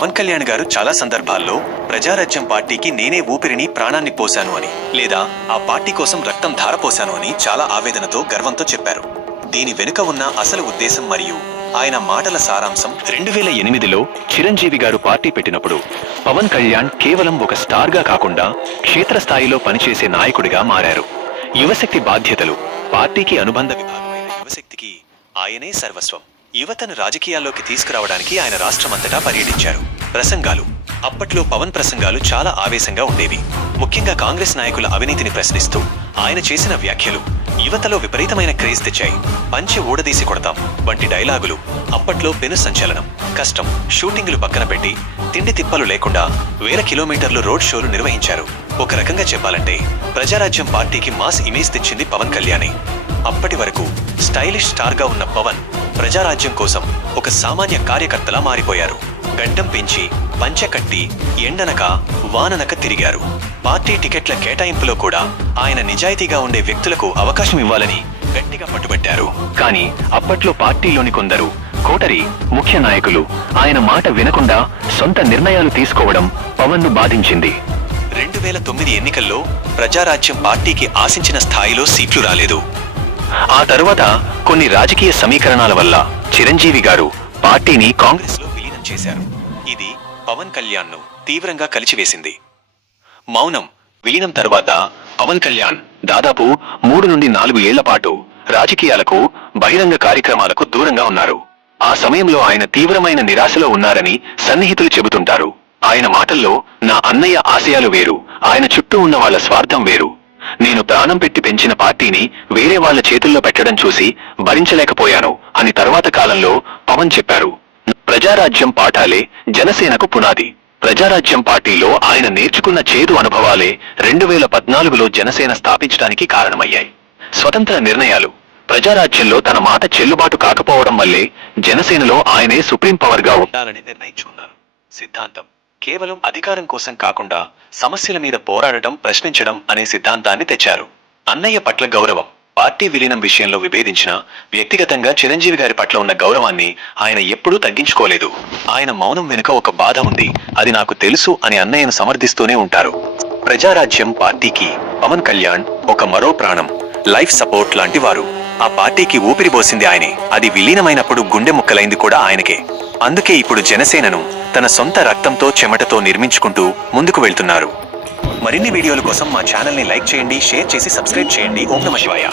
పవన్ కళ్యాణ్ గారు చాలా సందర్భాల్లో ప్రజారాజ్యం పార్టీకి నేనే ఊపిరిని ప్రాణాన్ని పోశాను అని, లేదా ఆ పార్టీ కోసం రక్తం ధారపోశాను అని చాలా ఆవేదనతో గర్వంతో చెప్పారు. దీని వెనుక ఉన్న అసలు ఉద్దేశం మరియు ఆయన మాటల సారాంశం 2008లో చిరంజీవి గారు పార్టీ పెట్టినప్పుడు పవన్ కళ్యాణ్ కేవలం ఒక స్టార్గా కాకుండా క్షేత్రస్థాయిలో పనిచేసే నాయకుడిగా మారారు. యువశక్తి బాధ్యతలు, పార్టీకి అనుబంధ విభాగమైన యువశక్తికి ఆయనే సర్వస్వం. యువతను రాజకీయాల్లోకి తీసుకురావడానికి ఆయన రాష్ట్రమంతటా పర్యటించారు. ప్రసంగాలు, అప్పట్లో పవన్ ప్రసంగాలు చాలా ఆవేశంగా ఉండేవి. ముఖ్యంగా కాంగ్రెస్ నాయకుల అవినీతిని ప్రశ్నిస్తూ ఆయన చేసిన వ్యాఖ్యలు యువతలో విపరీతమైన క్రేజ్ తెచ్చాయి. పంచె ఊడదీసి కొడతాం వంటి డైలాగులు అప్పట్లో పెను సంచలనం. కష్టం, షూటింగులు పక్కన పెట్టి తిండి తిప్పలు లేకుండా వేల కిలోమీటర్లు రోడ్ షోలు నిర్వహించారు. ఒక రకంగా చెప్పాలంటే ప్రజారాజ్యం పార్టీకి మాస్ ఇమేజ్ తెచ్చింది పవన్ కళ్యాణే. అప్పటి వరకు స్టైలిష్ స్టార్గా ఉన్న పవన్ ప్రజారాజ్యం కోసం ఒక సామాన్య కార్యకర్తలా మారిపోయారు. గడ్డం పెంచి పంచె కట్టి ఎండనక వాననక తిరిగారు. పార్టీ టికెట్ల కేటాయింపులో కూడా ఆయన నిజాయితీగా ఉండే వ్యక్తులకు అవకాశం ఇవ్వాలని గట్టిగా పట్టుబట్టారు. కానీ అప్పట్లో పార్టీలోని కొందరు కోటరి ముఖ్య నాయకులు ఆయన మాట వినకుండా సొంత నిర్ణయాలు తీసుకోవడం పవన్ను బాధించింది. 2009 ఎన్నికల్లో ప్రజారాజ్యం పార్టీకి ఆశించిన స్థాయిలో సీట్లు రాలేదు. ఆ తరువాత కొన్ని రాజకీయ సమీకరణాల వల్ల చిరంజీవి గారు పార్టీని కాంగ్రెస్ లో విలీనం చేశారు. ఇది పవన్ కళ్యాణ్ ను తీవ్రంగా కలిచివేసింది. మౌనం, విలీనం తర్వాత పవన్ కళ్యాణ్ దాదాపు 3 నుండి 4 ఏళ్ల పాటు రాజకీయాలకు, బహిరంగ కార్యక్రమాలకు దూరంగా ఉన్నారు. ఆ సమయంలో ఆయన తీవ్రమైన నిరాశలో ఉన్నారని సన్నిహితులు చెబుతుంటారు. ఆయన మాటల్లో నా అన్నయ్య ఆశయాలు వేరు, ఆయన చుట్టూ ఉన్న వాళ్ల స్వార్థం వేరు. నేను ప్రాణం పెట్టి పెంచిన పార్టీని వేరే వాళ్ల చేతుల్లో పెట్టడం చూసి భరించలేకపోయాను అని తర్వాత కాలంలో పవన్ చెప్పారు. ప్రజారాజ్యం పాఠాలే జనసేనకు పునాది. ప్రజారాజ్యం పార్టీలో ఆయన నేర్చుకున్న చేదు అనుభవాలే 2014లో జనసేన స్థాపించడానికి కారణమయ్యాయి. స్వతంత్ర నిర్ణయాలు, ప్రజారాజ్యంలో తన మాట చెల్లుబాటు కాకపోవడం వల్లే జనసేనలో ఆయనే సుప్రీం పవర్ గా ఉండాలని నిర్ణయించుకున్నారు. సిద్ధాంతం కేవలం అధికారం కోసం కాకుండా సమస్యల మీద పోరాడటం, ప్రశ్నించడం అనే సిద్ధాంతాన్ని తెచ్చారు. అన్నయ్య పట్ల గౌరవం, పార్టీ విలీనం విషయంలో విభేదించిన వ్యక్తిగతంగా చిరంజీవి గారి పట్ల ఉన్న గౌరవాన్ని ఆయన ఎప్పుడూ తగ్గించుకోలేదు. ఆయన మౌనం వెనుక ఒక బాధ ఉంది, అది నాకు తెలుసు అని అన్నయ్యను సమర్థిస్తూనే ఉంటారు. ప్రజారాజ్యం పార్టీకి పవన్ కళ్యాణ్ ఒక మరో ప్రాణం, లైఫ్ సపోర్ట్ లాంటి వారు. ఆ పార్టీకి ఊపిరిపోసింది ఆయనే. అది విలీనమైనప్పుడు గుండె ముక్కలైంది కూడా ఆయనకే. అందుకే ఇప్పుడు జనసేనను తన సొంత రక్తంతో, చెమటతో నిర్మించుకుంటూ ముందుకు వెళ్తున్నారు. మరిన్ని వీడియోల కోసం మా ఛానల్ ని లైక్ చేయండి, షేర్ చేసి సబ్స్క్రైబ్ చేయండి. ఓం నమః శివాయ.